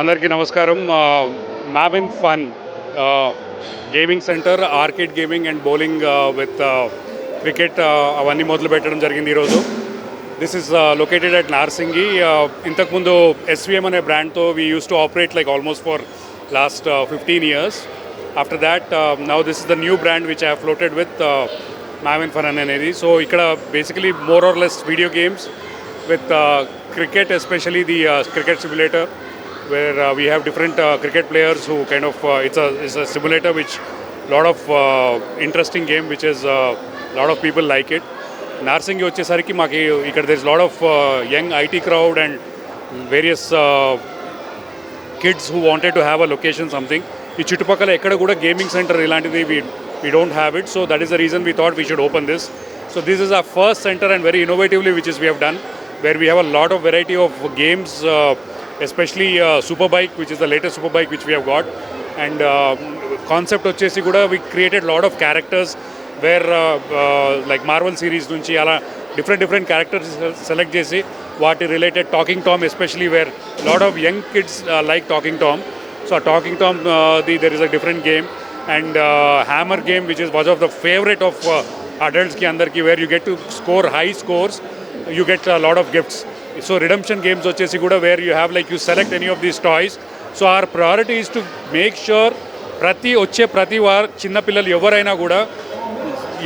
అందరికీ నమస్కారం. Mavin fun gaming center, arcade gaming and bowling with cricket అవన్నీ మొదలు పెట్టడం జరిగింది ఈరోజు. This is located at Narsingi. ఇంతకుముందు ఎస్విఎం అనే బ్రాండ్తో we use to operate like almost for last 15 years. After that now this is the new brand which I have floated with Mavin fun అనేది. So ఇక్కడ basically more or less video games with cricket, especially the cricket simulator, where we have different cricket players who kind of it's a simulator which lot of interesting game which is lot of people like it. Narsingi వచ్చేసరికి మాకు ఇక్కడ there is lot of young IT crowd and various kids who wanted to have a location something. ఈ చుట్టుపక్కల ఎక్కడ కూడా gaming centre ఇలాంటిది we don't have it, so that is the reason we thought we should open this. So this is our first center and very innovatively which is we have done, where we have a lot of variety of games, especially Superbike, which is the latest Superbike which we have got. And concept వచ్చేసి కూడా we created lot of characters where like Marvel series నుంచి అలా different characters select చేసి వాటి related Talking Tom, especially where lot of young kids like Talking Tom. So Talking Tom, there is a different game, and Hammer game which is was of the favorite of adults ki andar ki, where you get to score high scores, you get a lot of gifts. So redemption games వచ్చేసి కూడా where you have like you select any of these toys. So our priority is to make sure ప్రతి వారు చిన్నపిల్లలు ఎవరైనా కూడా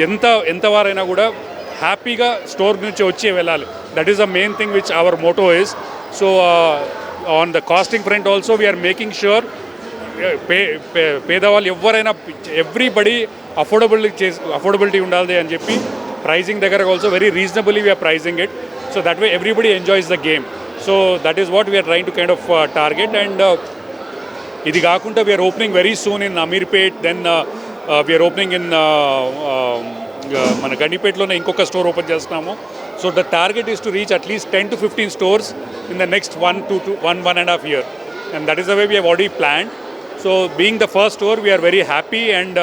ఎంత వారైనా కూడా హ్యాపీగా స్టోర్ నుంచి వచ్చి వెళ్ళాలి. That is the main thing which our motto is. So on the costing front also we are making sure పేదవాళ్ళు ఎవరైనా ఎవ్రీబడి అఫోర్డబిలిటీ ఉండాలి అని చెప్పి ప్రైజింగ్ దగ్గర also very reasonably we are pricing it. So that way everybody enjoys the game. So that is what we are trying to kind of target. And ఇది కాకుండా we are opening very soon in Ameerpet, then we are opening in మన గండిపేటలోనే ఇంకొక store open చేస్తున్నాము. So the target is to reach at least 10 to 15 stores in the next 1.5 year. And that is the way we have already planned. So being the first store, we are very happy, and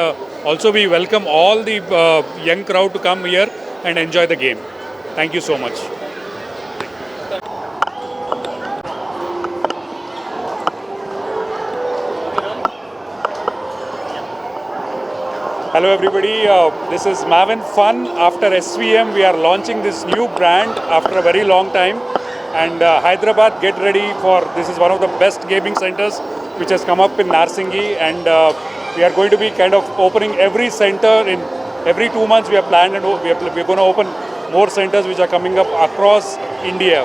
also we welcome all the young crowd to come here and enjoy the game. Thank you so much. Hello everybody, this is Mavin Fun. After SVM, we are launching this new brand after a very long time. And Hyderabad, get ready for, this is one of the best gaming centers which has come up in Narsingi, and we are going to be kind of opening every center in every 2 months. We have planned, and we're going to open more centers which are coming up across India.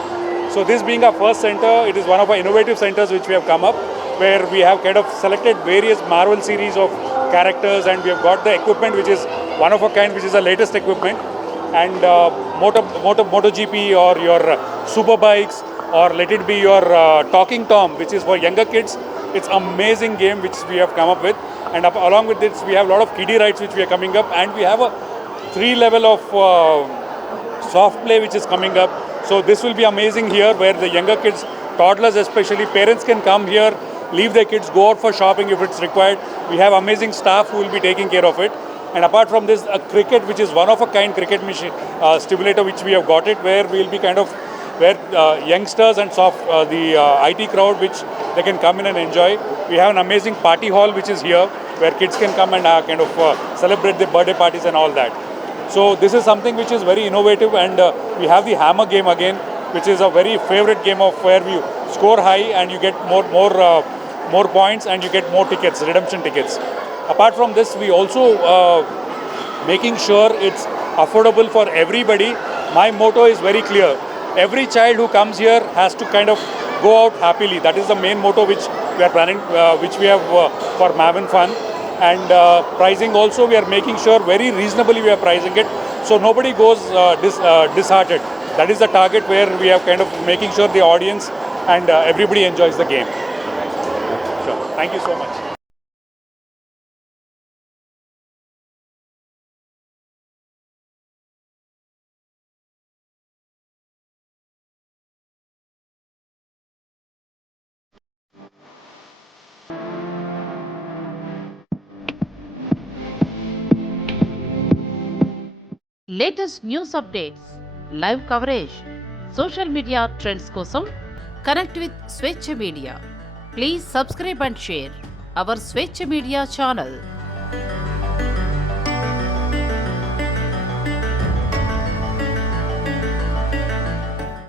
So this being our first center, it is one of our innovative centers which we have come up, where we have kind of selected various Marvel series of characters, and we have got the equipment which is one of a kind, which is the latest equipment. And MotoGP or your super bikes, or let it be your Talking Tom, which is for younger kids. It's amazing game which we have come up with. And along with this, we have a lot of kiddie rides which we are coming up, and we have a 3 level of soft play which is coming up. So this will be amazing here, where the younger kids, toddlers especially, parents can come here, leave their kids, go out for shopping if it's required. We have amazing staff who will be taking care of it. And apart from this, a cricket, which is one of a kind cricket machine stimulator, which we have got it, where we will be kind of, where youngsters and the IT crowd, which they can come in and enjoy. We have an amazing party hall which is here, where kids can come and kind of celebrate their birthday parties and all that. So this is something which is very innovative. And we have the Hammer game again, which is a very favorite game of where you score high and you get more points, and you get more tickets, redemption tickets. Apart from this, we also making sure it's affordable for everybody. My motto is very clear. Every child who comes here has to kind of go out happily. That is the main motto which we are planning, which we have for Mavin Fun. And pricing also, we are making sure very reasonably we are pricing it, so nobody goes disheartened. That is the target, where we are kind of making sure the audience and everybody enjoys the game. Sure. Thank you so much. Latest news updates, live coverage, social media trends కోసం connect with స్వేచ్ఛ media. Please subscribe and share our Swechha Media channel.